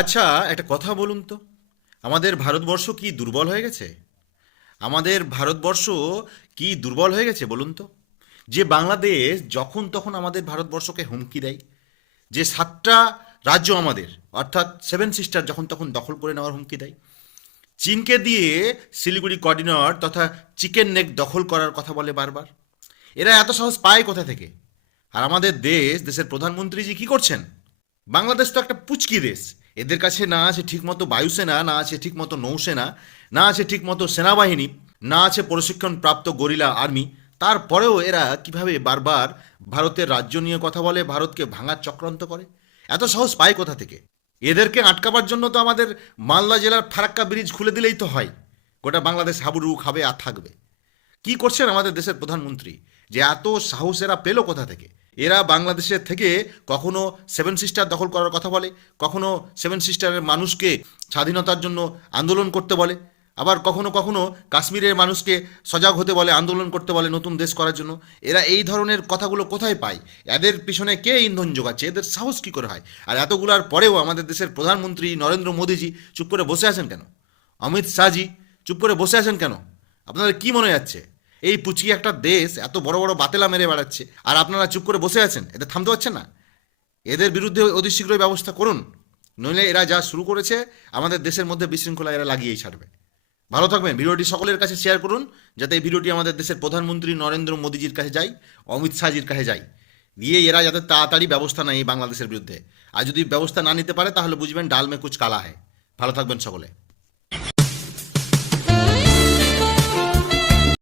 আচ্ছা, একটা কথা বলুন তো, আমাদের ভারতবর্ষ কি দুর্বল হয়ে গেছে? আমাদের ভারতবর্ষ কি দুর্বল হয়ে গেছে বলুন তো? যে বাংলাদেশ যখন তখন আমাদের ভারতবর্ষকে হুমকি দেয়, যে সাতটা রাজ্য আমাদের, অর্থাৎ সেভেন সিস্টার যখন তখন দখল করে নেওয়ার হুমকি দেয়, চীনকে দিয়ে শিলিগুড়ি কর্ডিনর তথা চিকেন নেক দখল করার কথা বলে বারবার। এরা এত সাহস পায় কোথা থেকে? আর আমাদের দেশের প্রধানমন্ত্রীজি কি করছেন? বাংলাদেশ তো একটা পুচকি দেশ। এদের কাছে না আছে ঠিকমতো বায়ুসেনা, না আছে ঠিকমতো নৌসেনা, না আছে ঠিকমতো সেনাবাহিনী, না আছে প্রশিক্ষণ প্রাপ্ত গরিলা আর্মি। তারপরেও এরা কিভাবে বারবার ভারতের রাজ্য নিয়ে কথা বলে, ভারতকে ভাঙার চক্রান্ত করে? এত সাহস পায় কোথা থেকে? এদেরকে আটকাবার জন্য তো আমাদের মালদা জেলার ফারাক্কা ব্রিজ খুলে দিলেই তো হয়। গোটা বাংলাদেশ হাবুডুবু খাবে আর থাকবে। কি করছেন আমাদের দেশের প্রধানমন্ত্রী? যে এত সাহস এরা পেল কোথা থেকে? এরা বাংলাদেশের থেকে কখনো সেভেন সিস্টার দখল করার কথা বলে, কখনো সেভেন সিস্টারের মানুষকে স্বাধীনতার জন্য আন্দোলন করতে বলে, আবার কখনো কখনো কাশ্মীরের মানুষকে সজাগ হতে বলে, আন্দোলন করতে বলে নতুন দেশ করার জন্য। এরা এই ধরনের কথাগুলো কোথায় পায়? এদের পিছনে কে ইন্ধন যোগাচ্ছে? এদের সাহস কী করে হয়? আর এতগুলার পরেও আমাদের দেশের প্রধানমন্ত্রী নরেন্দ্র মোদীজি চুপ করে বসে আছেন কেন? অমিত শাহজি চুপ করে বসে আছেন কেন? আপনাদের কি মনে যাচ্ছে এই পুচকি একটা দেশ এত বড় বড় বাতেলা মেরে বেড়াচ্ছে, আর আপনারা চুপ করে বসে আছেন? এদের থামতে পারছেন না? এদের বিরুদ্ধে অতি শীঘ্রই ব্যবস্থা করুন, নইলে এরা যা শুরু করেছে আমাদের দেশের মধ্যে বিশৃঙ্খলা এরা লাগিয়েই ছাড়বে। ভালো থাকবেন। ভিডিওটি সকলের কাছে শেয়ার করুন, যাতে এই ভিডিওটি আমাদের দেশের প্রধানমন্ত্রী নরেন্দ্র মোদীজির কাছে যায়, অমিত শাহজির কাছে যায়, দিয়ে এরা যাতে তাড়াতাড়ি ব্যবস্থা নেয় এই বাংলাদেশের বিরুদ্ধে। আর যদি ব্যবস্থা না নিতে পারে তাহলে বুঝবেন ডাল মে কুচ কালা হয়। ভালো থাকবেন সকলে।